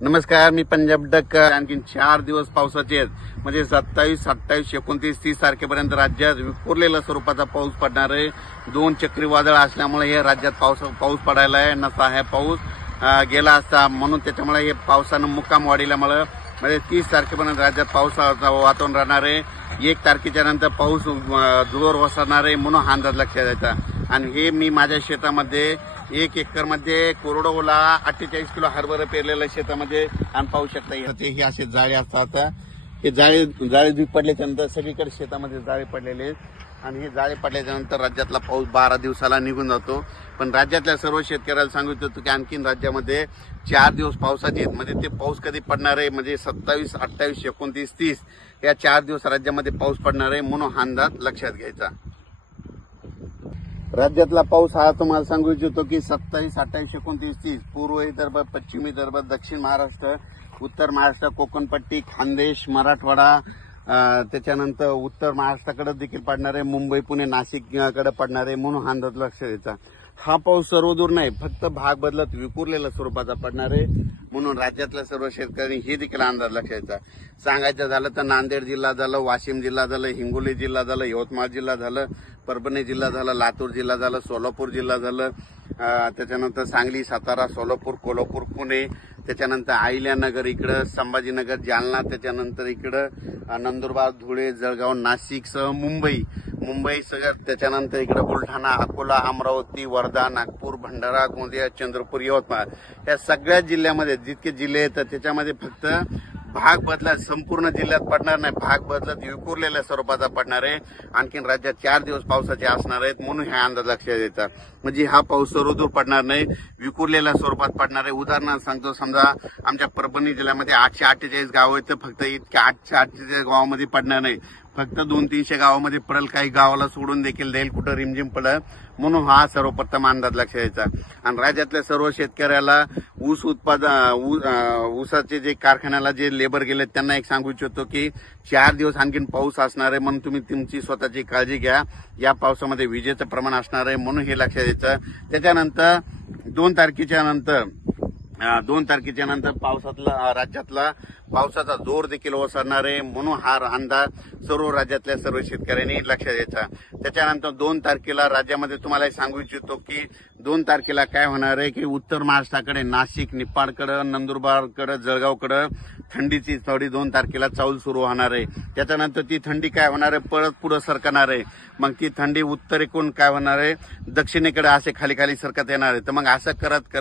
नमस्कार, मी पंजाब डक. आणखी 4 दिवस पावसाचे आहेत, म्हणजे 27, 28, 29, 30 तारखेपर्यंत राज्यात विखुरलेल्या स्वरूपाचा पाऊस पडणार आहे. 2 चक्रीवादळ असल्यामुळे हे राज्यात पाऊस पडायला आहे. नसा हा पाऊस गेला असता, म्हणून त्याच्यामुळे हे पावसानं मुक्काम वाढल्यामुळे म्हणजे 30 तारखेपर्यंत राज्यात पावसाचं वातावरण राहणार आहे. 1 तारखेच्या नंतर पाऊस जोर ओसरणार आहे, म्हणून हा अंदाज लक्षात द्यायचा. आणि हे मी माझ्या शेतामध्ये 1 एकरमध्ये कोरडवाहूला 48 किलो हरभरा पेरलेल्या शेतामध्ये आणि पाहू शकता हे असे जाळे असतात. हे जाळे पडल्याच्या नंतर सगळीकडे शेतामध्ये जाळे पडलेले आहेत. आणि हे जाळे पडल्याच्या नंतर राज्यातला पाऊस 12 दिवसाला निघून जातो. पण राज्यातल्या सर्व शेतकऱ्याला सांगू इच्छितो की आणखीन राज्यामध्ये 4 दिवस पावसाचे आहेत. म्हणजे ते पाऊस कधी पडणार आहे, म्हणजे 27, 28, 29, 30 या 4 दिवस राज्यामध्ये पाऊस पडणार आहे, म्हणून हा अंदाज लक्षात घ्यायचा. राज्यातला पाऊस हा तुम्हाला सांगू इच्छितो की 27, 28, 29, 30 पूर्व विदर्भ, पश्चिम विदर्भ, दक्षिण महाराष्ट्र, उत्तर महाराष्ट्र, कोकणपट्टी, खानदेश, मराठवाडा, त्याच्यानंतर उत्तर महाराष्ट्राकडे देखील पडणार आहे. मुंबई, पुणे, नाशिककडे पडणार आहे, म्हणून हा अंदाज लक्षात द्यायचा. हा पाऊस सर्वदूर नाही, फक्त भाग बदलत विखुरलेल्या स्वरूपाचा पडणार आहे, म्हणून राज्यातल्या सर्व शेतकऱ्यांनी हे देखील अंदाज लक्षात द्यायचा. सांगायचं झालं तर नांदेड जिल्हा झालं, वाशिम जिल्हा झालं, हिंगोली जिल्हा झालं, यवतमाळ जिल्हा झालं, परभणी जिल्हा झाला, लातूर जिल्हा झाला, सोलापूर जिल्हा झालं, त्याच्यानंतर सांगली, सातारा, सोलापूर, कोल्हापूर, पुणे, त्याच्यानंतर अहिल्यानगर इकडं, संभाजीनगर, जालना, त्याच्यानंतर इकडं नंदुरबार, धुळे, जळगाव, नाशिकसह मुंबई सगळं, त्याच्यानंतर इकडं बुलढाणा, अकोला, अमरावती, वर्धा, नागपूर, भंडारा, गोंदिया, चंद्रपूर, यवतमाळ या सगळ्या जिल्ह्यामध्ये जितके जिल्हे आहेत त्याच्यामध्ये फक्त भाग बदलत संपूर्ण जिल्ह्यात पडणार नाही, भाग बदलत विखुरलेल्या स्वरूपाचा पडणार आहे. आणखीन राज्यात 4 दिवस पावसाचे असणार आहेत, म्हणून हा अंदाज लक्षात येतात. म्हणजे हा पाऊस सर्वदूर पडणार नाही, विखुरलेल्या स्वरूपात पडणार आहे. उदाहरणार्थ सांगतो, समजा आमच्या परभणी जिल्ह्यामध्ये 848 गावं आहेत, तर फक्त इतक्या 848 गावामध्ये पडणार नाही, फक्त 200-300 गावामध्ये पडेल. काही गावाला सोडून देखील देईल, कुठं रिमझिम पडेल, म्हणून हा सर्वप्रथम अंदाज लक्षात यायचा. आणि राज्यातल्या सर्व शेतकऱ्याला ऊसाचे जे कारखान्याला जे लेबर गेले त्यांना एक सांगू इच्छितो की 4 दिवस आणखीन पाऊस असणार आहे, म्हणून तुम्ही तुमची स्वतःची काळजी घ्या. या पावसामध्ये विजेचं प्रमाण असणार आहे, म्हणून हे लक्षात यायचं. त्याच्यानंतर 2 तारखेच्या नंतर राज्यातला पावसाचा जोर देखील ओसरणार आहे, म्हणून हा अंदाज सर्व राज्यातल्या सर्व शेतकऱ्यांनी लक्षात द्यायचा. त्याच्यानंतर 2 तारखेला राज्यामध्ये तुम्हाला सांगू इच्छितो की 2 तारखेला काय होणार आहे की उत्तर महाराष्ट्राकडे नाशिक, निपाडकडे, नंदुरबारकडे, जळगावकडे थंडीची थोडी 2 तारखेला चाहूल सुरू होणार आहे. त्याच्यानंतर ती थंडी काय होणार आहे, परत पुढे सरकणार आहे. मग ती थंडी उत्तरेकडून काय होणार आहे, दक्षिणेकडे असे खाली सरकत येणार आहे. तर मग असं करत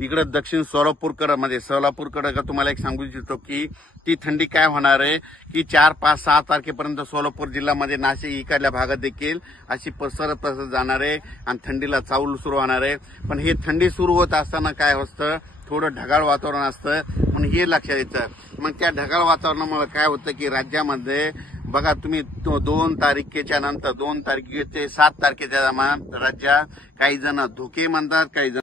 इकडे दक्षिण सोलापूरकडे तुम्हाला एक सांगू इच्छितो की ती थंडी काय होणार आहे की 4, 5, 6 तारखेपर्यंत सोलापूर जिल्ह्यामध्ये, नाशिक इकडल्या भागात देखील अशी पसरत जाणार आहे आणि थंडीला चाहूल सुरू होणार आहे. पण हे थंडी सुरू होत असताना काय असतं, थोडं ढगाळ वातावरण असतं, म्हणून हे लक्षात येतं. मग त्या ढगाळ वातावरणामुळे काय होतं की राज्यामध्ये बघा तुम्ही 2 तारखेच्या नंतर 2 तारखे ते 7 तारखेच्या दरम्यान राज्यात काही जण धोके म्हणतात, काही जण